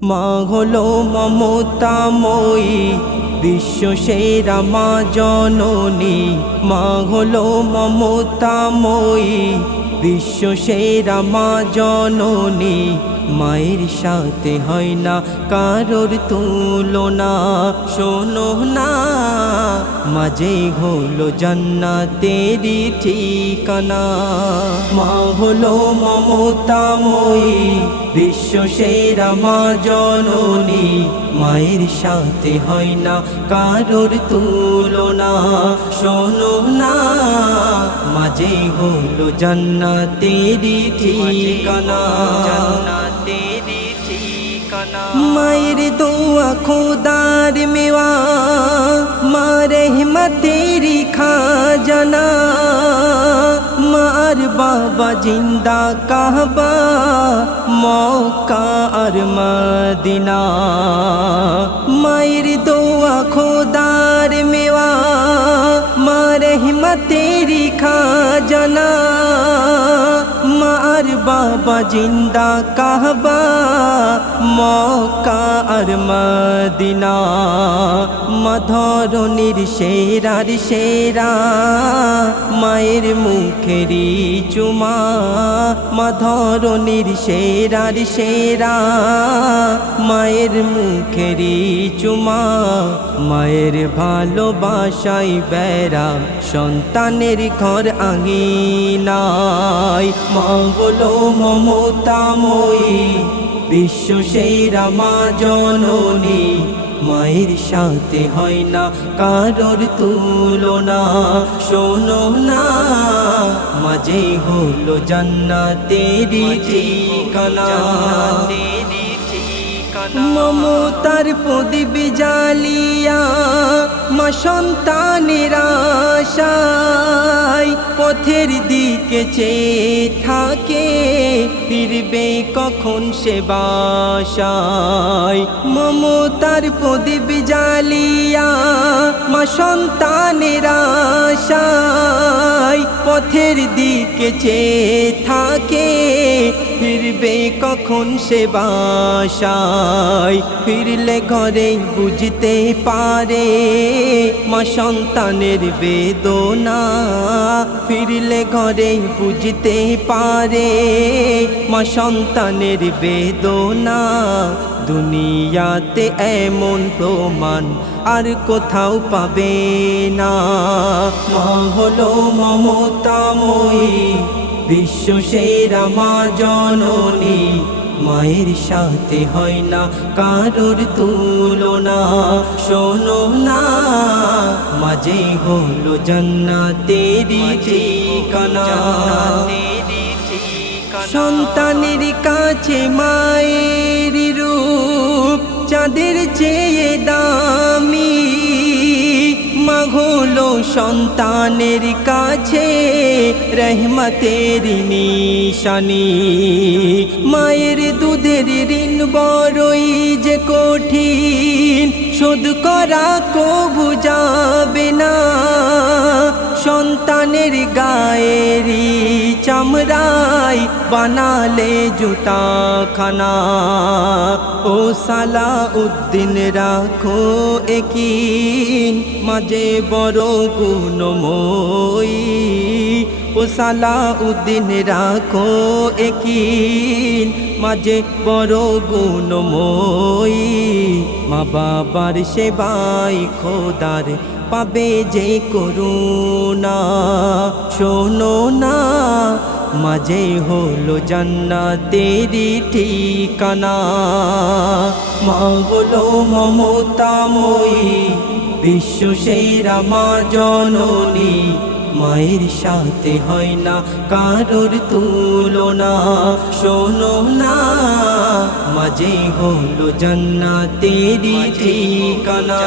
মা হলো মমতাময়ী, বিশ্ব সেরা মা জননী। মা হলো মমতাময়ী, বিশ্ব সেরা মা জননী। মায়ের সাথে হয় না কারোর তুলনা। শোনো না, মাঝে হলো জান্নাতেরই ঠিকানা। মা হলো মমতাময়ী, বিশ্ব সেরা মা জননী। মায়ের সাথে হয় না কারোর তুলনা। শোনো না, মাঝে হলো জান্নাতেরই ঠিকানা। মায়ের দোয়া খোদার মেওয়া, মা রহমতেরি খাজানা। মার বাবা জিন্দা কাবা, মক্কা আর মদিনা। মায়ের দোয়া খোদার মেওয়া, মা রহমতেরি খাজানা। মার বাবা জিন্দা কাবা, মক্কা আর মদিনা। মা ধরনীর সেরার সেরা, মায়ের মুখেরই চুমা। মা ধরনীর সেরার সেরা, মায়ের মুখেরই চুমা। মায়ের ভালোবাসাই বেড়া, সন্তানের ঘর আঙিনায়। মা হলো মমতাময়ী, বিশ্ব সেরা মা জননী। মায়ের সাথে হয় না কারোর তুলনা। শোনো না, মাঝে হলো জান্নাতেরই ঠিকানা। মমতার প্রদীপ জ্বালিয়া, মা সন্তানের আশায় পথের দিকে চেয়ে থাকে, ফিরবে কখন সে বাসায়। মমতার প্রদীপ জ্বালিয়া, মা সন্তানের আশায় পথের দিকে চেয়ে থাকে, ফিরবে কখন সে বাসায়। ফিরলে ঘরে বুঝতে পারে মা সন্তানের বেদনা। ফিরলে ঘরে বুঝতে পারে মা সন্তানের বেদনা। দুনিয়াতে এমন প্রমাণ আর কোথাও পাবে না। মা হলো মমতাময়ী, বিশ্ব সেরা মা জননী। মায়ের সাথে হয় না কারোর তুলনা। শোনো না, মাঝে হলো জান্নাতেরই ঠিকানা। সন্তানের কাছে মায়ের রূপ চাঁদের চেয়ে দামি। মা হলো সন্তানের কাছে রহমতের নিশানি। মায়ের দুধের ঋণ বড়ই যে কঠিন, শোধ করা কবু যাবে না। সন্তানের গায়েরই চামড়ায় বানালে জুতাখানা। ও সালাউদ্দিন রাখো একিন, মাঝে বড় গুণময়ী। ও সালাউদ্দিন রাখো একিন, মাঝে বড় গুণময়ী। মা বাবার সেবাই খোদার পাবে যে করুণা। শোনো না, মাঝে হলো জান্নাতেরই ঠিকানা। মা হলো মমতাময়ী, বিশ্ব সেরা মা জননী। মায়ের সাথে হয় না কারোর তুলনা। শোনো না, মাঝে হলো জান্নাতেরই ঠিকানা।